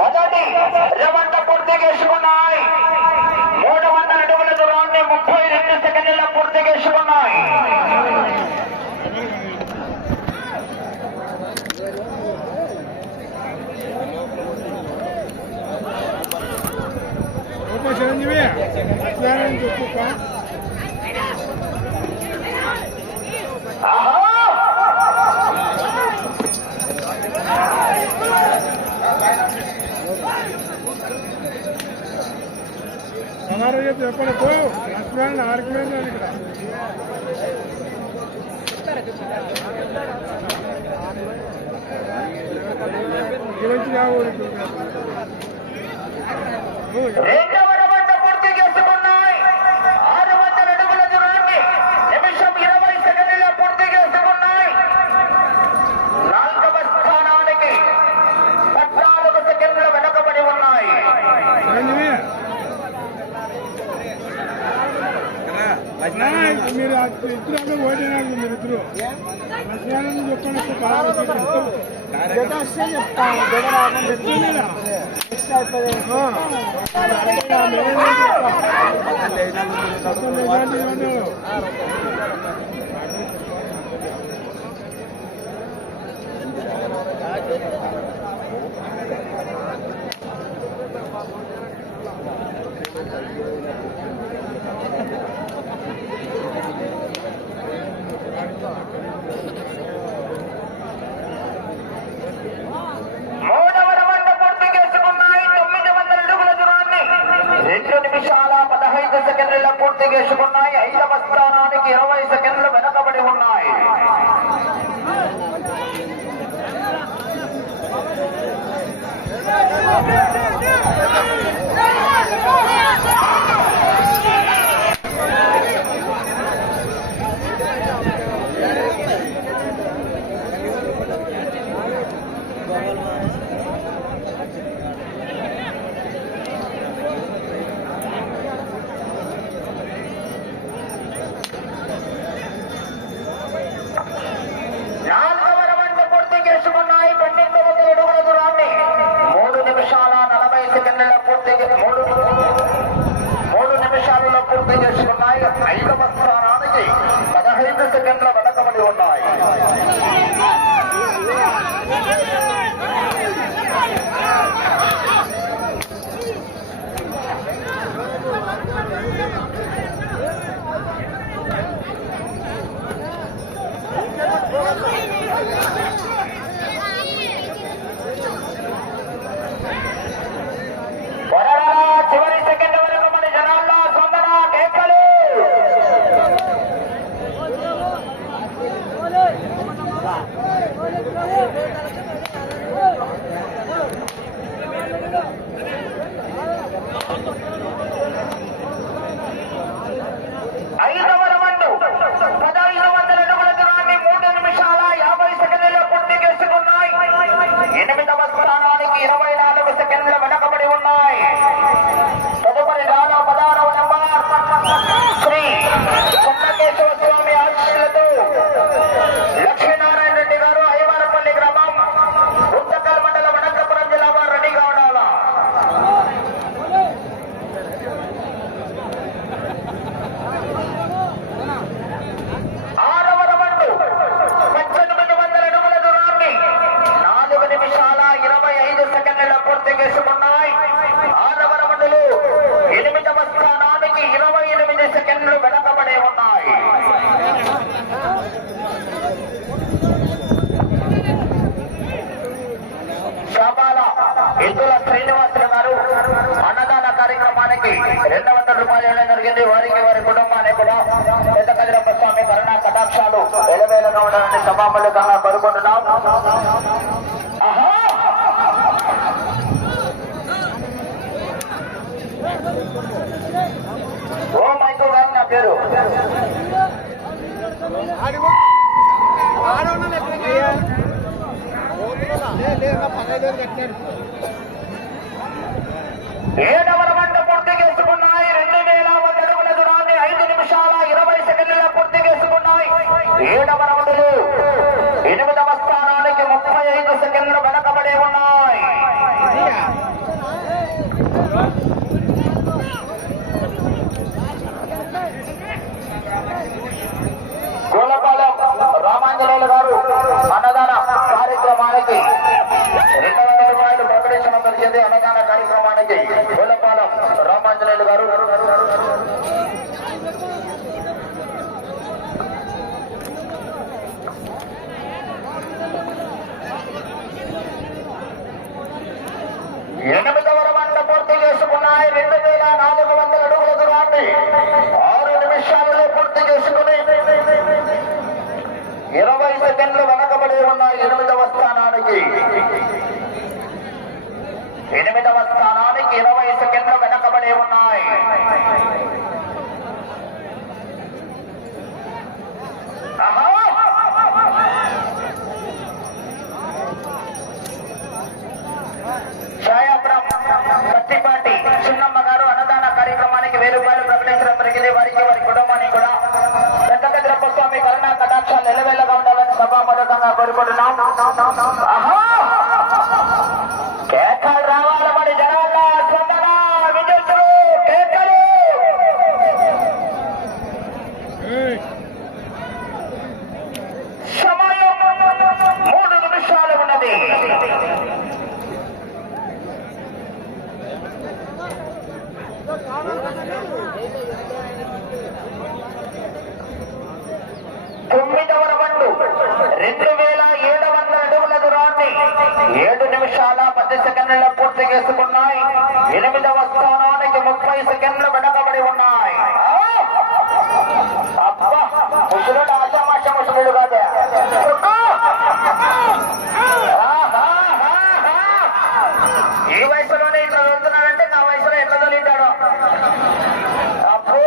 మొదటి రౌండ్ పూర్తి చేసుకున్నాయి. 300 అడుగుల దూరాన్ని 32 సెకండ్ల పూర్తి చేసుకున్నాయి. చిరంజీవి సమారు చెప్పండి లక్ష్మణ్ ఆరుకులేదు ఇక్కడ గురించి కావాలి. రెండవ రౌండ్ పూర్తి చేసుకున్నాయి. 600 అడుగుల దూరాన్ని నిమిషం 20 సెకండ్ల పూర్తి చేసుకున్నాయి. 4వ స్థానానికి 14 సెకండ్లు వెనకబడి ఉన్నాయి. మీరు ఇద్దరు ఓడినారు. మీరు ఇద్దరు లక్ష్మణ్ చెప్పండి చెప్తాను. మూడవ రౌండ్ పూర్తి చేసుకున్నాయి. 900 అడుగుల దూరాన్ని 2 నిమిషాల 15 సెకండ్ల పూర్తి చేసుకున్నాయి. 5వ స్థానానికి 20 సెకండ్లు వెనకబడి ఉన్నాయి. నాలుగవ రౌండ్ పూర్తి చేసుకున్నాయి. 1200 అడుగుల దూరాన్ని 3 నిమిషాల 40 సెకండ్ల పూర్తి 3 నిమిషాలలో పూర్తి చేసుకున్నాయి. 5వ స్థానానికి 15 సెకండ్ల వెనకబడి ఉన్నాయి. చివరి సెకండ్ వరకు మన జనాల్లో స్పందన కేకలు. ఐదవ రౌండ్ 1500 అడుగుల దూరాన్ని 3 నిమిషాల 50 సెకండ్ల పూర్తి చేసుకున్నాయి. 8వ స్థానానికి 24 సెకండ్ల వెనకబడి ఉన్నాయి. తదుపరి రాలో 16వ నంబర్ శ్రీ కొండకేశవ స్వామి ఆశీస్సులతో లక్ష్మీనారాయణ రెడ్డి గారు, ఐవారపల్లి గ్రామం, గుంతకల్ మండలం, అనంతపురం జిల్లా వారు రెడీగా ఉండాలా. ఆరవ రౌండ్ 1800 అడుగుల దూరాన్ని 4 నిమిషాల 25 సెకండ్ల పూర్తి చేసుకున్నాయి. 6వ రౌండ్లో 8వ స్థానానికి 28 సెకండ్లు వెనకబడి ఉన్నాయి. శాపాల ఎద్దుల శ్రీనివాసులు గారు అన్నదాన కార్యక్రమానికి 200 రూపాయలు ఇవ్వడం జరిగింది. వారికి వారి కుటుంబాన్ని కూడా పెద్ద కదిరప్ప స్వామి కరుణా కటాక్షాలు ఎలవేలుగా ఉండాలని సభాముఖంగా కోరుకుంటున్నాం. ఓ మైకో గారు నా పేరు. ఏడవ రౌండ్ పూర్తి చేసుకున్నాయి. 2100 అడుగుల దూరాన్ని 5 నిమిషాల 20 సెకండ్ల పూర్తి చేసుకున్నాయి. 7వ రౌండ్లో 8వ స్థానం ఇస్మాయిల్ గారు. ఎనిమిదవ రౌండ్ పూర్తి చేసుకున్నాయి. 2400 అడుగుల దూరాన్ని 6 నిమిషాలలో పూర్తి చేసుకుని 20 సెకండ్లు వెనకబడి ఉన్నాయి. 8వ స్థానానికి 20 సెకండ్లు వెనకబడి ఉన్నాయి. కత్తిపాటి చిన్నమ్మ గారు అన్నదాన కార్యక్రమానికి 1000 రూపాయలు ప్రకటించడం జరిగింది. వారికి వారి కుటుంబానికి కూడా వెంకటరమణ స్వామి కరుణా కటాక్షాలు ఎల్లవేళగా ఉండాలని సభాముఖంగా కోరుకుంటున్నాం. కేకలు రావాలి మరి జనాల స్పందన, విద్యుత్తులు కేకలు. సమయం 3 నిమిషాలు ఉన్నది. తొమ్మిదవ రౌండ్ 2700 అడుగుల దూరాన్ని 7 నిమిషాల 10 సెకండ్ల పూర్తి చేసుకున్నాయి. 8వ స్థానానికి 30 సెకండ్లు వెనకబడి ఉన్నాయి. అబ్బా ముసలుడు ఆశామాష ముసలుడు కాదే. ఈ వయసులోనే ఇట్లా చదువుతున్నాడంటే నా వయసులో ఎట్లా చదివింటాడు. అబ్బో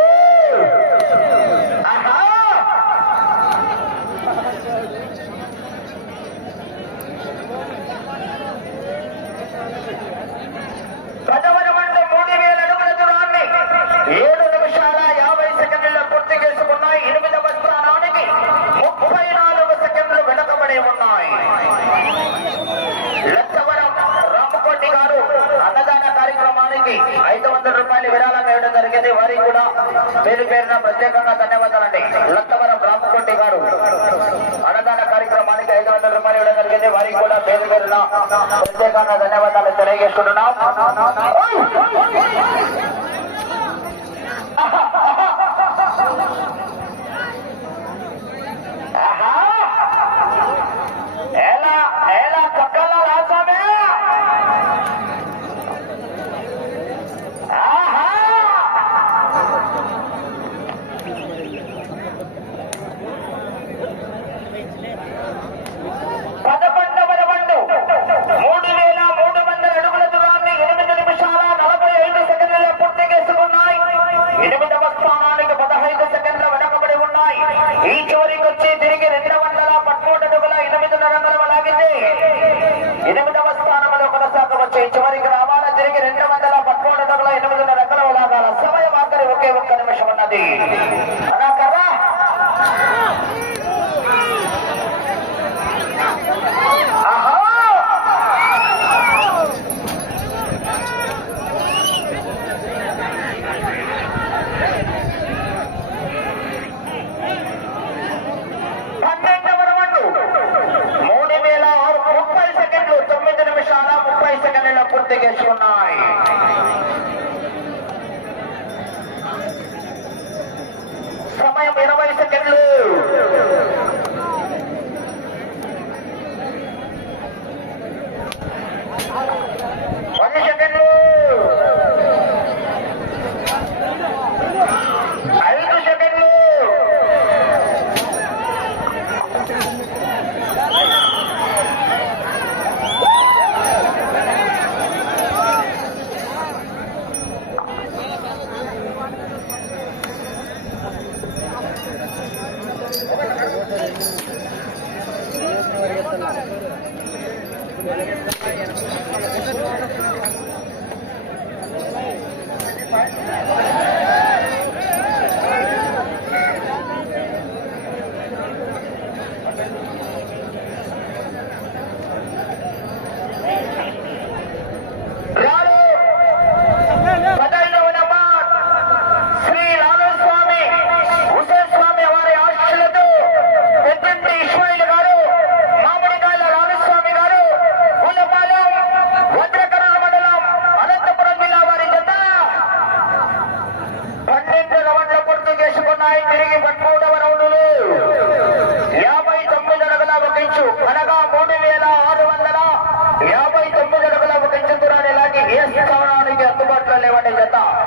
వారికి కూడా పేరు పేరున ప్రత్యేకంగా ధన్యవాదాలండి. లత్తవరం రామకొండి గారు అన్నదాన కార్యక్రమానికి 500 రూపాయలు ఇవ్వడం జరిగింది. వారికి కూడా పేరు పేరున ప్రత్యేకంగా ధన్యవాదాలు తెలియజేస్తున్నాం. ఎలా ఎలా కక్కల రాసామే. ఈ చివరికి వచ్చి తిరిగి 213 అడుగుల 8.5 లాగింది. 8వ స్థానంలో కొనసాగవచ్చు. ఈ చివరికి రావాల తిరిగి 213 అడుగుల 8.5 లాగాల. సమయం ఆఖరి ఒకే 1 నిమిషం ఉన్నది. అలా కదా పూర్తి చేసుకున్నాయి. సమయం 20 సెకండ్లు. జత